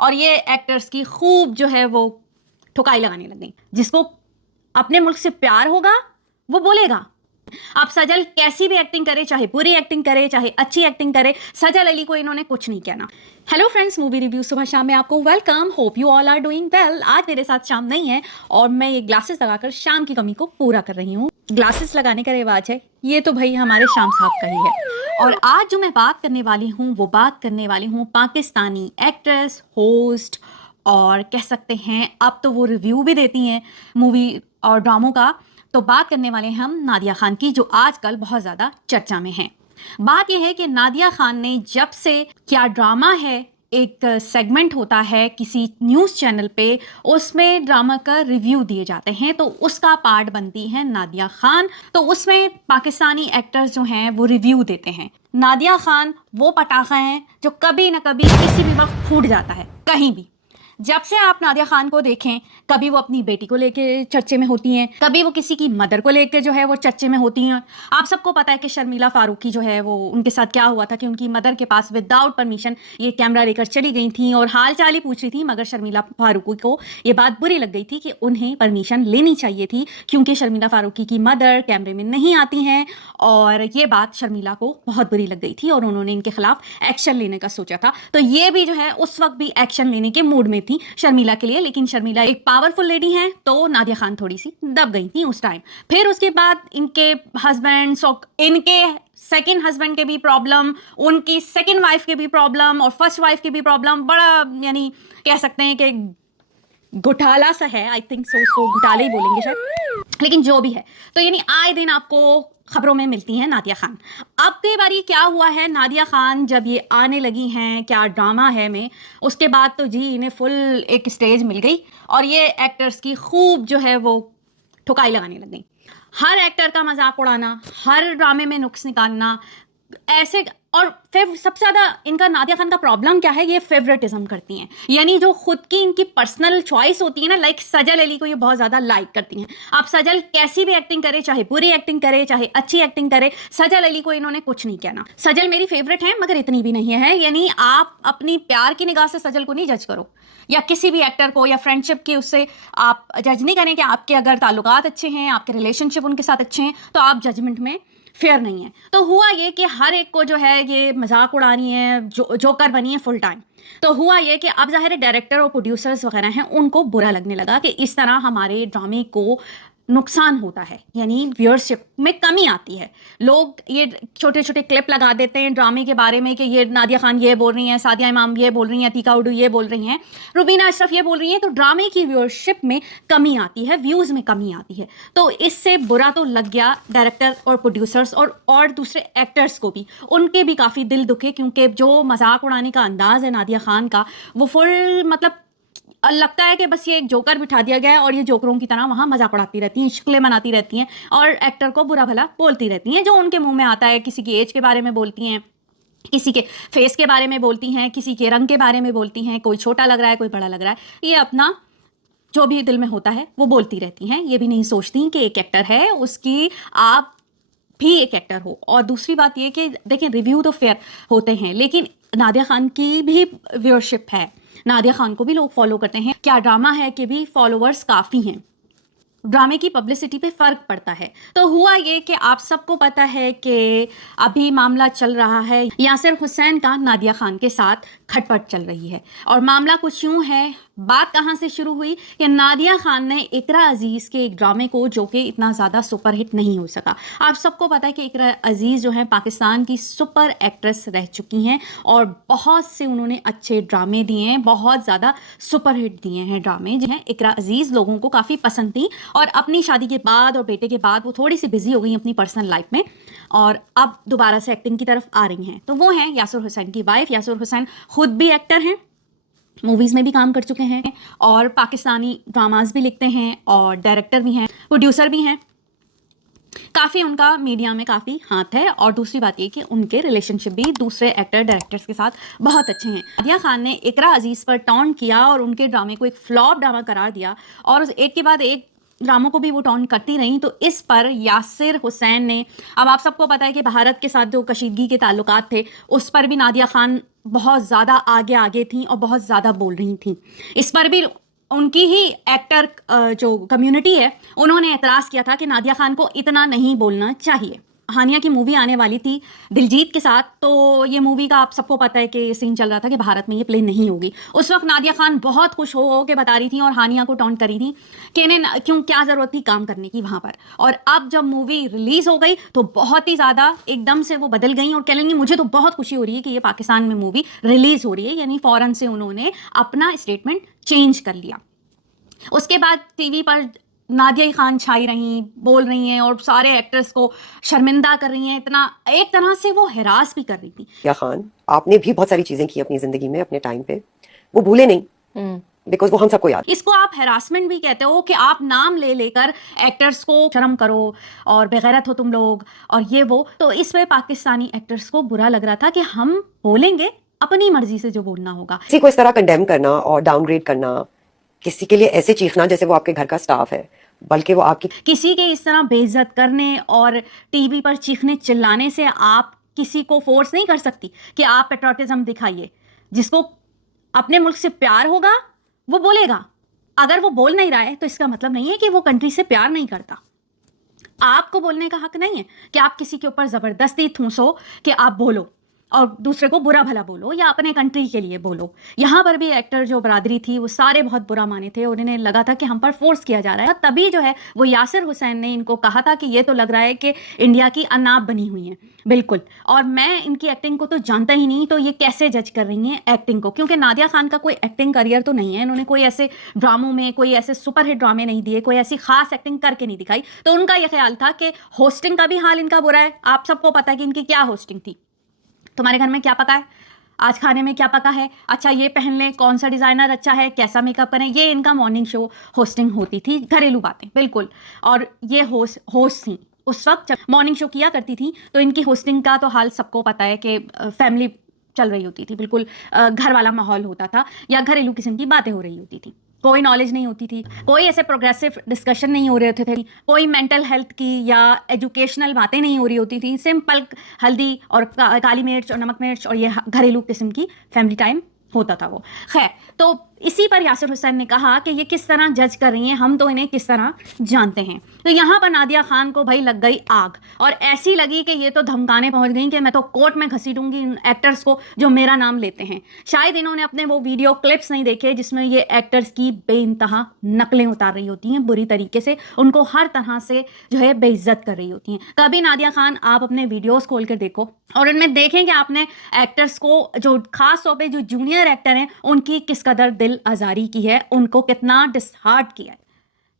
और ये एक्टर्स की खूब जो है वो ठुकाई लगाने लग गई। जिसको अपने मुल्क से प्यार होगा वो बोलेगा। अब सजल कैसी भी एक्टिंग करे, चाहे बुरी एक्टिंग करे चाहे अच्छी एक्टिंग करे, सजल अली को इन्होंने कुछ नहीं कहना। हेलो फ्रेंड्स, मूवी रिव्यू सुबह शाम में आपको welcome. Hope you all are doing well. आज मेरे साथ शाम नहीं है और मैं ये ग्लासेस लगाकर शाम की कमी को पूरा कर रही हूँ। ग्लासेस लगाने का रिवाज है, ये तो भाई हमारे शाम साहब का ही है। और आज जो मैं बात करने वाली हूँ वो बात करने वाली हूँ पाकिस्तानी एक्ट्रेस, होस्ट और कह सकते हैं अब तो वो रिव्यू भी देती हैं मूवी और ड्रामों का। तो बात करने वाले हैं हम नादिया खान की, जो आजकल बहुत ज़्यादा चर्चा में है। बात यह है कि नादिया खान ने जब से क्या ड्रामा है, एक सेगमेंट होता है किसी न्यूज़ चैनल पे, उसमें ड्रामा का रिव्यू दिए जाते हैं, तो उसका पार्ट बनती है नादिया खान। तो उसमें पाकिस्तानी एक्टर्स जो हैं वो रिव्यू देते हैं। नादिया खान वो पटाखा है जो कभी ना कभी किसी भी वक्त फूट जाता है कहीं भी। जब से आप नादिया खान को देखें, कभी वो अपनी बेटी को लेके चर्चे में होती हैं, कभी वो किसी की मदर को लेकर जो है वो चर्चे में होती हैं। आप सबको पता है कि शर्मिला फारूकी जो है वो, उनके साथ क्या हुआ था कि उनकी मदर के पास विदाउट परमिशन ये कैमरा लेकर चली गई थी और हाल चाल ही पूछ रही थी। मगर शर्मिला फारूकी को ये बात बुरी लग गई थी कि उन्हें परमिशन लेनी चाहिए थी, क्योंकि शर्मिला फारूकी की मदर कैमरे में नहीं आती हैं। और ये बात शर्मिला को बहुत बुरी लग गई थी और उन्होंने इनके खिलाफ एक्शन लेने का सोचा था। तो ये भी जो है उस वक्त भी एक्शन लेने के मूड में थी शर्मिला के लिए, लेकिन शर्मिला एक पावरफुल लेडी हैं तो नादिया खान थोड़ी सी दब गई थी उस टाइम। फिर उसके बाद इनके हस्बैंड्स और इनके सेकंड हस्बैंड के भी प्रॉब्लम, उनकी सेकंड वाइफ के भी प्रॉब्लम और फर्स्ट वाइफ के भी प्रॉब्लम, बड़ा यानी कह सकते हैं कि घोटाला सा है। आई थिंक सो, उसको घोटाले ही बोलेंगे शायद, लेकिन जो भी है। तो यानी आए दिन आपको खबरों में मिलती हैं नादिया खान। अब की बारी क्या हुआ है, नादिया खान जब ये आने लगी हैं क्या ड्रामा है में, उसके बाद तो जी इन्हें फुल एक स्टेज मिल गई और ये एक्टर्स की खूब जो है वो ठुकाई लगाने लग गई। हर एक्टर का मजाक उड़ाना, हर ड्रामे में नुक्स निकालना, ऐसे। और फिर सबसे ज्यादा इनका, नादिया खान का प्रॉब्लम क्या है, ये फेवरेटिज्म करती हैं। यानी जो खुद की इनकी पर्सनल चॉइस होती है ना, लाइक सजल अली को ये बहुत ज्यादा लाइक करती हैं। अब सजल कैसी भी एक्टिंग करे, चाहे बुरी एक्टिंग करे चाहे अच्छी एक्टिंग करे, सजल अली को इन्होंने कुछ नहीं कहना। सजल मेरी फेवरेट है मगर इतनी भी नहीं है। यानी आप अपनी प्यार की निगाह से सजल को नहीं जज करो, या किसी भी एक्टर को या फ्रेंडशिप के उससे आप जज नहीं करें कि आपके अगर ताल्लुकात अच्छे हैं, आपके रिलेशनशिप उनके साथ अच्छे हैं, तो आप जजमेंट में फेयर नहीं है। तो हुआ ये कि हर एक को जो है ये मजाक उड़ानी है, जोकर बनी है फुल टाइम। तो हुआ ये कि अब ज़ाहिर डायरेक्टर और प्रोड्यूसर्स वगैरह हैं, उनको बुरा लगने लगा कि इस तरह हमारे ड्रामे को नुकसान होता है, यानी व्यूअरशिप में कमी आती है। लोग ये छोटे छोटे क्लिप लगा देते हैं ड्रामे के बारे में कि ये नादिया खान ये बोल रही हैं, सादिया इमाम ये बोल रही हैं, अतीका उर्दू ये बोल रही हैं, रुबीना अशरफ ये बोल रही हैं, तो ड्रामे की व्यूअरशिप में कमी आती है, व्यूज़ में कमी आती है। तो इससे बुरा तो लग गया डायरेक्टर और प्रोड्यूसर्स और दूसरे एक्टर्स को भी, उनके भी काफ़ी दिल दुखे, क्योंकि जो मजाक उड़ाने का अंदाज़ है नादिया खान का, वो फुल मतलब लगता है कि बस ये एक जोकर बिठा दिया गया है और ये जोकरों की तरह वहाँ मजाक उड़ाती रहती हैं, शक्लें बनाती रहती हैं और एक्टर को बुरा भला बोलती रहती हैं, जो उनके मुंह में आता है। किसी की एज के बारे में बोलती हैं, किसी के फेस के बारे में बोलती हैं, किसी के रंग के बारे में बोलती हैं, कोई छोटा लग रहा है कोई बड़ा लग रहा है, ये अपना जो भी दिल में होता है वो बोलती रहती हैं। ये भी नहीं सोचती कि एक एक्टर है, उसकी आप भी एक एक्टर हो। और दूसरी बात ये कि देखें, रिव्यू तो फेयर होते हैं, लेकिन नादिया खान की भी व्यूअरशिप है, नादिया खान को भी लोग फॉलो करते हैं। क्या ड्रामा है कि भी फॉलोअर्स काफ़ी हैं, ड्रामे की पब्लिसिटी पे फ़र्क पड़ता है। तो हुआ ये कि आप सबको पता है कि अभी मामला चल रहा है यासिर हुसैन का नादिया खान के साथ खटपट चल रही है। और मामला कुछ यूँ है, बात कहाँ से शुरू हुई कि नादिया खान ने इकरा अजीज़ के एक ड्रामे को, जो कि इतना ज़्यादा सुपरहिट नहीं हो सका। आप सबको पता है कि इकरा अजीज़ जो है पाकिस्तान की सुपर एक्ट्रेस रह चुकी हैं और बहुत से उन्होंने अच्छे ड्रामे दिए हैं, बहुत ज़्यादा सुपरहिट दिए हैं ड्रामे जो हैं। इकरा अजीज़ लोगों को काफ़ी पसंद थी और अपनी शादी के बाद और बेटे के बाद वो थोड़ी सी बिजी हो गई अपनी पर्सनल लाइफ में और अब दोबारा से एक्टिंग की तरफ आ रही हैं। तो वो हैं यासिर हुसैन की वाइफ। यासिर हुसैन खुद भी एक्टर हैं, मूवीज़ में भी काम कर चुके हैं और पाकिस्तानी ड्रामाज भी लिखते हैं और डायरेक्टर भी हैं, प्रोड्यूसर भी हैं। काफ़ी उनका मीडिया में काफ़ी हाथ है। और दूसरी बात ये कि उनके रिलेशनशिप भी दूसरे एक्टर डायरेक्टर्स के साथ बहुत अच्छे हैं। नादिया खान ने इकरा अजीज़ पर टॉन्ट किया और उनके ड्रामे को एक फ्लॉप ड्रामा करार दिया और एक के बाद एक ड्रामों को भी वो टॉन्ट करती रहीं। तो इस पर यासिर हुसैन ने, अब आप सबको पता है कि भारत के साथ जो कशीदगी के ताल्लुकात थे, उस पर भी नादिया खान बहुत ज़्यादा आगे आगे थी और बहुत ज़्यादा बोल रही थी। इस पर भी उनकी ही एक्टर जो कम्युनिटी है, उन्होंने एतराज़ किया था कि नादिया खान को इतना नहीं बोलना चाहिए। हानिया की मूवी आने वाली थी दिलजीत के साथ, तो ये मूवी का आप सबको पता है कि सीन चल रहा था कि भारत में ये प्ले नहीं होगी। उस वक्त नादिया खान बहुत खुश हो के बता रही थी और हानिया को टॉन्ट करी थी कि इन्हें क्यों, क्या ज़रूरत थी काम करने की वहाँ पर। और अब जब मूवी रिलीज़ हो गई तो बहुत ही ज़्यादा एकदम से वो बदल गई और कह लेंगी मुझे तो बहुत खुशी हो रही है कि ये पाकिस्तान में मूवी रिलीज़ हो रही है, यानी फ़ौरन से उन्होंने अपना स्टेटमेंट चेंज कर लिया। उसके बाद टीवी पर नादिया खान छाई रही, बोल रही हैं और सारे एक्टर्स को शर्मिंदा कर रही हैं। इतना एक तरह से वो हरास भी कर रही थी। नादिया खान, आपने भी बहुत सारी चीजें की अपनी जिंदगी में अपने टाइम पे, वो भूले नहीं, बिकॉज वो हम सबको याद। इसको आप हैरासमेंट भी कहते हो कि आप नाम ले लेकर एक्टर्स को शर्म करो और बेगैरत हो तुम लोग और ये वो। तो इस पे पाकिस्तानी एक्टर्स को बुरा लग रहा था कि हम बोलेंगे अपनी मर्जी से जो बोलना होगा। किसी को इस तरह कंडेम करना और डाउनग्रेड करना, किसी के लिए ऐसे चीखना जैसे वो आपके घर का स्टाफ है, बल्कि वो आपकी किसी के इस तरह बेइज्जत करने और टीवी पर चीखने चिल्लाने से आप किसी को फोर्स नहीं कर सकती कि आप पेट्रियटिज्म दिखाइए। जिसको अपने मुल्क से प्यार होगा वो बोलेगा। अगर वो बोल नहीं रहा है तो इसका मतलब नहीं है कि वो कंट्री से प्यार नहीं करता। आपको बोलने का हक नहीं है कि आप किसी के ऊपर जबरदस्ती ठूसो कि आप बोलो और दूसरे को बुरा भला बोलो या अपने कंट्री के लिए बोलो। यहाँ पर भी एक्टर जो बरादरी थी वो सारे बहुत बुरा माने थे और उन्हें लगा था कि हम पर फोर्स किया जा रहा है। तभी जो है वो यासिर हुसैन ने इनको कहा था कि ये तो लग रहा है कि इंडिया की अनाप बनी हुई है। बिल्कुल, और मैं इनकी एक्टिंग को तो जानता ही नहीं, तो ये कैसे जज कर रही हैं एक्टिंग को? क्योंकि नादिया खान का कोई एक्टिंग करियर तो नहीं है, इन्होंने कोई ऐसे ड्रामों में कोई ऐसे सुपरहिट ड्रामे नहीं दिए, कोई ऐसी खास एक्टिंग करके नहीं दिखाई। तो उनका यह ख्याल था कि होस्टिंग का भी हाल इनका बुरा है। आप सबको पता है कि इनकी क्या होस्टिंग थी। तुम्हारे घर में क्या पका है आज, खाने में क्या पका है, अच्छा ये पहन लें, कौन सा डिज़ाइनर अच्छा है, कैसा मेकअप करें, ये इनका मॉर्निंग शो होस्टिंग होती थी, घरेलू बातें बिल्कुल। और ये होस्ट थी उस वक्त जब मॉर्निंग शो किया करती थी। तो इनकी होस्टिंग का तो हाल सबको पता है कि फैमिली चल रही होती थी, बिल्कुल घर वाला माहौल होता था या घरेलू किस्म की बातें हो रही होती थी। कोई नॉलेज नहीं होती थी, कोई ऐसे प्रोग्रेसिव डिस्कशन नहीं हो रहे होते थे, कोई मेंटल हेल्थ की या एजुकेशनल बातें नहीं हो रही होती थी। सिंपल हल्दी और काली मिर्च और नमक मिर्च और ये घरेलू किस्म की फैमिली टाइम होता था वो। खैर, तो इसी पर यासिर हुसैन ने कहा कि ये किस तरह जज कर रही हैं, हम तो इन्हें किस तरह जानते हैं। तो यहाँ पर नादिया खान को भाई लग गई आग और ऐसी लगी कि ये तो धमकाने पहुंच गई कि मैं तो कोर्ट में घसीटूंगी इन एक्टर्स को जो मेरा नाम लेते हैं। शायद इन्होंने अपने वो वीडियो क्लिप्स नहीं देखे जिसमें ये एक्टर्स की बेइंतहा नकलें उतार रही होती हैं, बुरी तरीके से उनको हर तरह से जो है बेइज्जत कर रही होती हैं। कभी नादिया खान आप अपने वीडियोस खोल कर देखो और उनमें देखें कि आपने एक्टर्स को, जो खास तौर पे जो जूनियर एक्टर हैं, उनकी किस कदर दिल आजारी की है, उनको कितना डिसहार्ट किया है,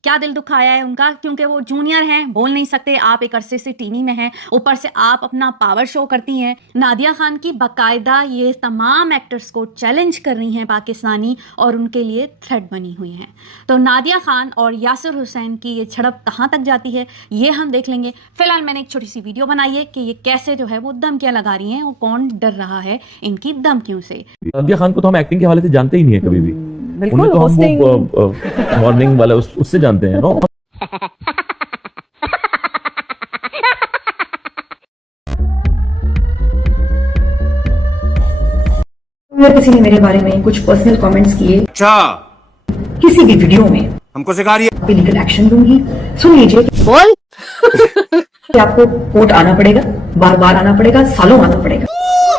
क्या दिल दुखाया है उनका, क्योंकि वो जूनियर हैं, बोल नहीं सकते। आप एक अरसे से टीवी में हैं, ऊपर से आप अपना पावर शो करती हैं। नादिया खान की बाकायदा ये तमाम एक्टर्स को चैलेंज कर रही हैं पाकिस्तानी और उनके लिए थ्रेट बनी हुई हैं। तो नादिया खान और यासिर हुसैन की ये झड़प कहाँ तक जाती है ये हम देख लेंगे। फिलहाल मैंने एक छोटी सी वीडियो बनाई है कि ये कैसे जो है वो धमकियाँ लगा रही हैं और कौन डर रहा है इनकी धमकियों से। नादिया खान को तो हम एक्टिंग के हवाले से जानते ही नहीं है कभी भी, उन्हें तो हम वो मॉर्निंग वाला उससे जानते हैं नो। अगर किसी ने मेरे बारे में कुछ पर्सनल कमेंट्स किए अच्छा किसी भी वीडियो में, हमको सिखा रही है, पे लीगल एक्शन दूंगी। सुन लीजिए, बोल कि आपको कोर्ट आना पड़ेगा, बार बार आना पड़ेगा, सालों आना पड़ेगा।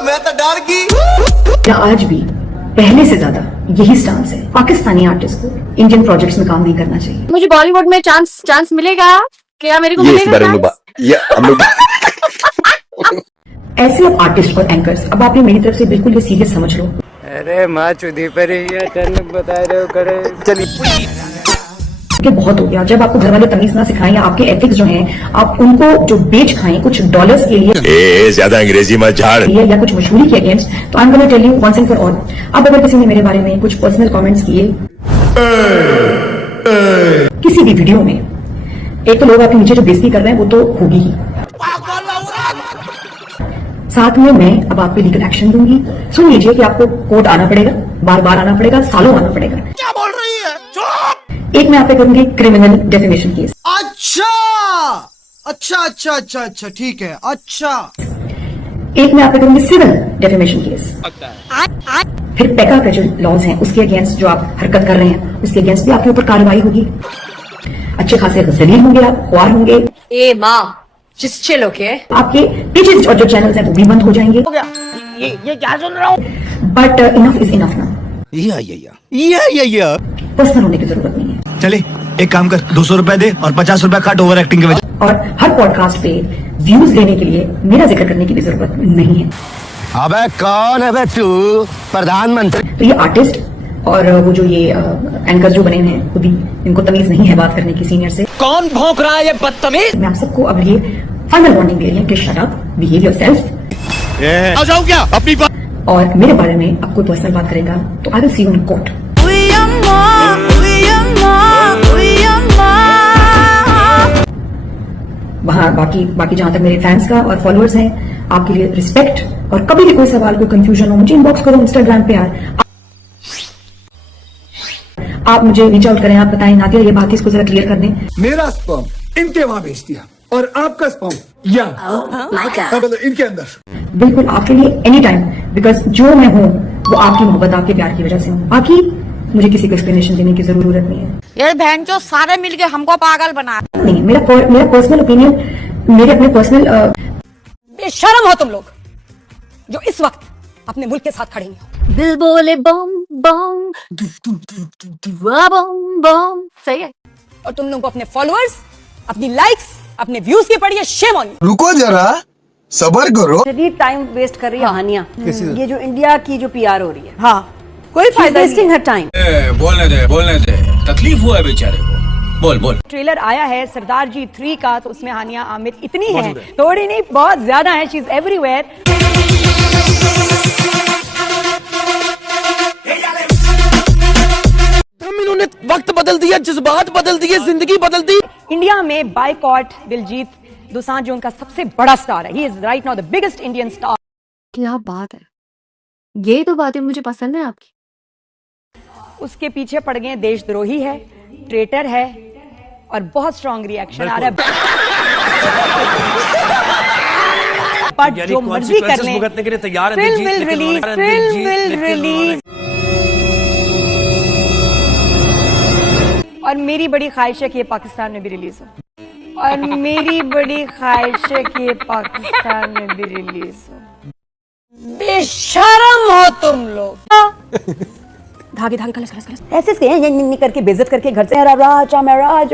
मैं तो डर गई। या आज भी पहले से ज्यादा यही स्टांस है, पाकिस्तानी आर्टिस्ट को इंडियन प्रोजेक्ट्स में काम नहीं करना चाहिए। मुझे बॉलीवुड में चांस मिलेगा क्या? मेरे को मिलेगा चांस? ऐसे अब आर्टिस्ट और एंकर्स, अब आप ये मेरी तरफ से बिल्कुल ये सीरियस समझ लो। अरे माँ चुदी पर ही अचानक बता रहे हो करे। चलिए कि बहुत हो गया। जब आपको घर वाले तमीज ना सिखाएं या आपके एथिक्स जो हैं आप उनको जो बेच खाएं कुछ डॉलर्स के लिए, ज्यादा अंग्रेजी मत झाड़, या कुछ मशहूरी के अगेंस्ट, तो I am gonna tell you once and for all. अब अगर किसी ने मेरे बारे में कुछ पर्सनल कमेंट्स किए किसी भी वीडियो में, एक तो लोग आपके नीचे जो बेइज्जती कर रहे हैं वो तो होगी ही, साथ में मैं अब आप पे लीगल एक्शन दूंगी। सुन लीजिए कि आपको कोर्ट आना पड़ेगा, बार बार आना पड़ेगा, सालों आना पड़ेगा। क्या बोल रही है? एक मैं आप पे करूंगी क्रिमिनल डेफेमेशन केस। अच्छा अच्छा अच्छा अच्छा अच्छा ठीक है। अच्छा एक मैं आप पे करूंगी सिविल डेफेमेशन केस, फिर पैका के जो लॉज हैं उसके अगेंस्ट जो आप हरकत कर रहे हैं उसके अगेंस्ट भी आपके ऊपर कार्रवाई होगी। अच्छे खासे जलील होंगे आप, ख्वार होंगे, ए माँ जिस चिल ओके आपके पेजेस और जो चैनल्स हैं वो भी बंद हो जाएंगे। ये क्या सुन रहा हूँ? बट इनफ इज इनफ ना, या पर्सनल होने की जरूरत नहीं है। चले एक काम कर, 200 रुपए दे और 50 रुपए काट ओवर एक्टिंग के वजह। और हर पॉडकास्ट पे व्यूज लेने के लिए मेरा जिक्र करने की भी जरूरत नहीं है। अबे कौन है बे तू? प्रधानमंत्री। तो ये आर्टिस्ट और वो जो ये एंकर जो बने हुए हैं वो भी, इनको तमीज नहीं है बात करने की सीनियर से। कौन भौंक रहा है ये बदतमीज? मैं आप सबको अब ये फाइनल वार्निंग दे रही हूँ कि शट अप, बिहेव योरसेल्फ। आ जाओ क्या अपनी बात। और मेरे बारे में आप कोई पर्सनल बात करेगा तो I will see you in court. वहाँ बाकी जहां तक मेरे फैंस का और फॉलोअर्स हैं, आपके लिए रिस्पेक्ट। और कभी भी कोई सवाल, कोई कंफ्यूजन हो, मुझे इनबॉक्स करो इंस्टाग्राम पे यार, आप मुझे रीच आउट करें, आप बताएं नादिया ये बात इसको जरा क्लियर कर दें। मेरा स्पर्म इनके वहां भेज दिया और आपका स्पर्म मतलब इनके अंदर। बिल्कुल आपके लिए एनी टाइम, बिकॉज जो मैं हूँ वो आपकी मोहब्बत, आपके प्यार की वजह से हूँ। बाकी मुझे किसी को एक्सप्लेनेशन देने की जरूरत नहीं है। यार बहन जो सारे मिलके हमको पागल बना नहीं, मेरा पर्सनल ओपिनियन, मेरे अपने पर्सनल। बेशरम हो तुम लोग जो इस वक्त अपने मुल्क के साथ खड़े हैं। दिल बोले बम बम बम बम, सही है। और तुम लोगों को अपने फॉलोअर्स, अपनी लाइक्स, अपने व्यूज की पड़ी है, शेम ऑन यू। रुको जरा, सबर करो। टाइम वेस्ट कर रही है हानिया, ये जो इंडिया की जो पीआर हो रही है, हाँ कोई फायदा नहीं, हर टाइम। बोलने दे, तकलीफ हुआ है बेचारे को। बोल। ट्रेलर आया है सरदार जी 3 का, तो उसमें हानिया आमिर इतनी है, थोड़ी नहीं बहुत ज्यादा है, शी इज एवरीवेयर। इन्होंने वक्त बदल दिया, जज्बात बदल दिए, जिंदगी बदल दी। इंडिया में बायकॉट दिलजीत दोसांझ जो उनका सबसे बड़ा स्टार है, he is right now the biggest Indian star. क्या बात है, ये तो बातें मुझे पसंद है आपकी। उसके पीछे पड़ गए देशद्रोही है, ट्रेटर है, और बहुत स्ट्रॉन्ग रिएक्शन आ रहा है। पर जो मर्जी कर लें, भुगतने के लिए तैयार है। Film will release. और मेरी बड़ी ख्वाहिश है कि ये पाकिस्तान में भी रिलीज हो, और मेरी बड़ी ख्वाहिश है कि ये पाकिस्तान में भी रिलीज हो। बेशरम हो तुम लोग। धागे कलश ऐसे करके बेइज्जत करके घर से मैं राज।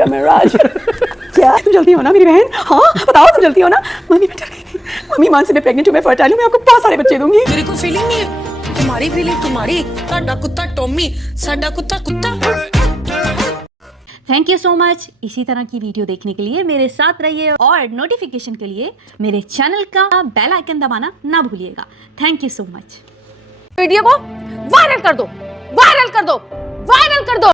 क्या तुम जल्दी हो ना मेरी बहन? हाँ बताओ तुम जल्दी हो ना? मम्मी बेटा मम्मी मान से मैं प्रेग्नेंट हूँ, मैं फर्टाइल हूँ, मैं आपको बहुत सारे बच्चे दूंगी। मेरे को फीलिंग नहीं है, तुम्हारी फीलिंग तुम्हारी। साडा कुत्ता टॉमी, साडा कुत्ता। Thank you so much. इसी तरह की वीडियो देखने के लिए मेरे साथ रहिए और नोटिफिकेशन के लिए मेरे चैनल का बेल आइकन दबाना ना भूलिएगा। Thank you so much. Video को वायरल कर दो, वायरल कर दो, वायरल कर दो।